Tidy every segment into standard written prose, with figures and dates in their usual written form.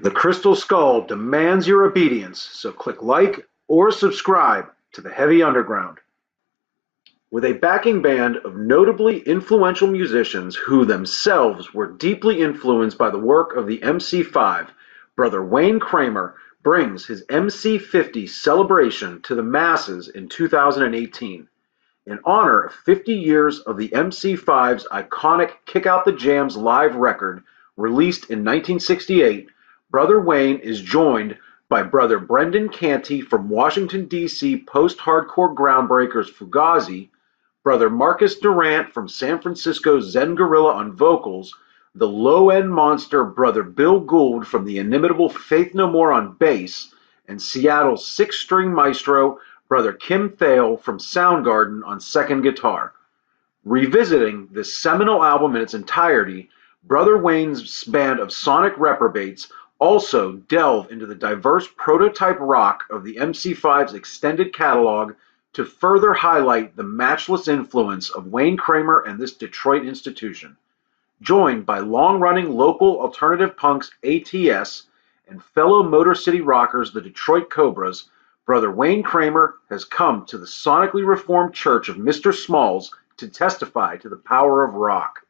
The Crystal Skull demands your obedience, so click like or subscribe to the Heavy Underground. With a backing band of notably influential musicians who themselves were deeply influenced by the work of the MC5, brother Wayne Kramer brings his MC50 celebration to the masses in 2018. In honor of 50 years of the MC5's iconic Kick Out the Jams live record, released in 1968, Brother Wayne is joined by Brother Brendan Canty from Washington, D.C. post-hardcore groundbreakers Fugazi, Brother Marcus Durant from San Francisco's Zen Gorilla on vocals, the low-end monster Brother Bill Gould from the inimitable Faith No More on bass, and Seattle's six-string maestro Brother Kim Thale from Soundgarden on second guitar. Revisiting this seminal album in its entirety, Brother Wayne's band of sonic reprobates also delve into the diverse prototype rock of the MC5's extended catalog to further highlight the matchless influence of Wayne Kramer and this Detroit institution. Joined by long-running local alternative punks ATS and fellow Motor City rockers the Detroit Cobras, Brother Wayne Kramer has come to the sonically reformed church of Mr. Smalls to testify to the power of rock.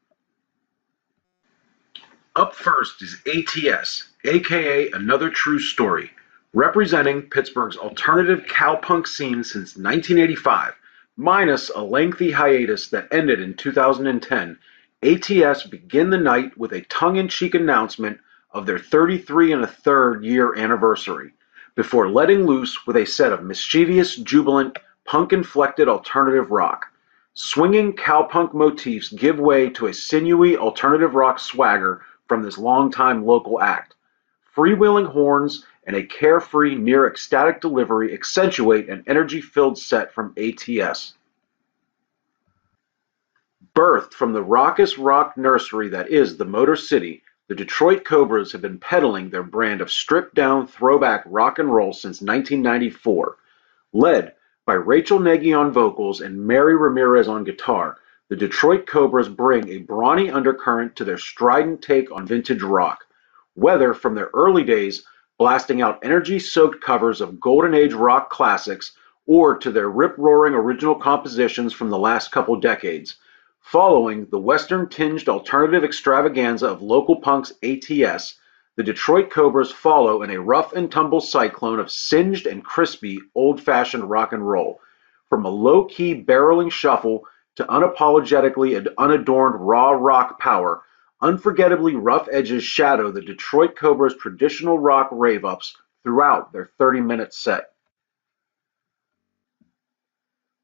Up first is ATS, aka Another True Story, representing Pittsburgh's alternative cowpunk scene since 1985, minus a lengthy hiatus that ended in 2010. ATS begin the night with a tongue-in-cheek announcement of their 33 and a third year anniversary, before letting loose with a set of mischievous, jubilant, punk-inflected alternative rock. Swinging cowpunk motifs give way to a sinewy alternative rock swagger from this longtime local act. Freewheeling horns and a carefree, near-ecstatic delivery accentuate an energy-filled set from ATS. Birthed from the raucous rock nursery that is the Motor City, the Detroit Cobras have been peddling their brand of stripped-down throwback rock and roll since 1994. Led by Rachel Nagy on vocals and Mary Ramirez on guitar, the Detroit Cobras bring a brawny undercurrent to their strident take on vintage rock, whether from their early days blasting out energy-soaked covers of Golden Age rock classics or to their rip-roaring original compositions from the last couple decades. Following the Western-tinged alternative extravaganza of local punks ATS, the Detroit Cobras follow in a rough-and-tumble cyclone of singed and crispy, old-fashioned rock and roll. From a low-key barreling shuffle to unapologetically and unadorned raw rock power, unforgettably rough edges shadow the Detroit Cobras' traditional rock rave-ups throughout their 30-minute set.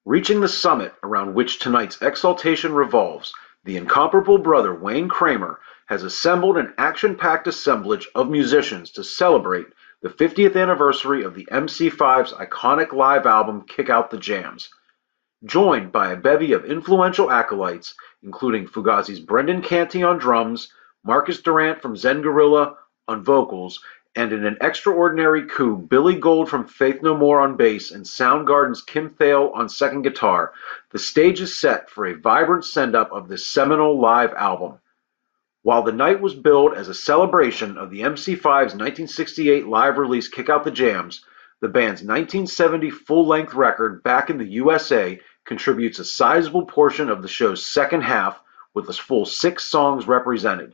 Reaching the summit around which tonight's exaltation revolves, the incomparable brother Wayne Kramer has assembled an action-packed assemblage of musicians to celebrate the 50th anniversary of the MC5's iconic live album Kick Out the Jams. Joined by a bevy of influential acolytes, including Fugazi's Brendan Canty on drums, Marcus Durant from Zen Gorilla on vocals, and in an extraordinary coup, Billy Gould from Faith No More on bass and Soundgarden's Kim Thale on second guitar, the stage is set for a vibrant send-up of this seminal live album. While the night was billed as a celebration of the MC5's 1968 live release Kick Out the Jams, the band's 1970 full-length record Back in the USA contributes a sizable portion of the show's second half, with a full 6 songs represented.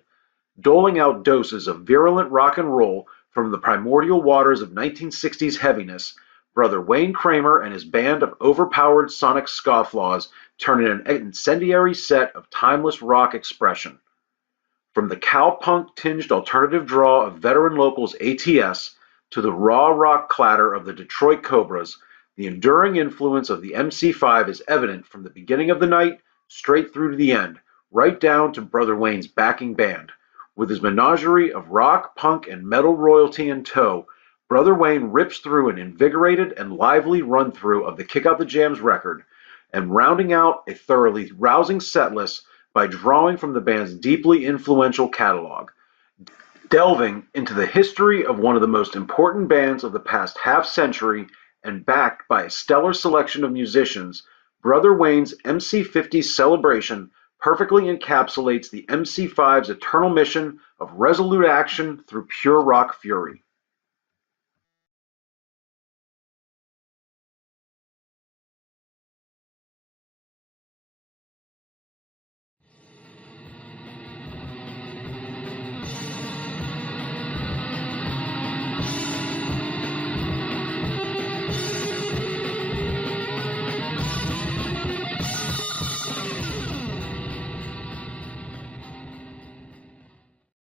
Doling out doses of virulent rock and roll from the primordial waters of 1960s heaviness, brother Wayne Kramer and his band of overpowered sonic scofflaws turn in an incendiary set of timeless rock expression. From the cowpunk-tinged alternative draw of veteran locals ATS to the raw rock clatter of the Detroit Cobras, the enduring influence of the MC5 is evident from the beginning of the night straight through to the end, right down to brother Wayne's backing band. With his menagerie of rock, punk, and metal royalty in tow, brother Wayne rips through an invigorated and lively run-through of the Kick Out the Jams record, and rounding out a thoroughly rousing setlist by drawing from the band's deeply influential catalog. Delving into the history of one of the most important bands of the past half-century and backed by a stellar selection of musicians, brother Wayne's MC50 celebration perfectly encapsulates the MC5's eternal mission of resolute action through pure rock fury.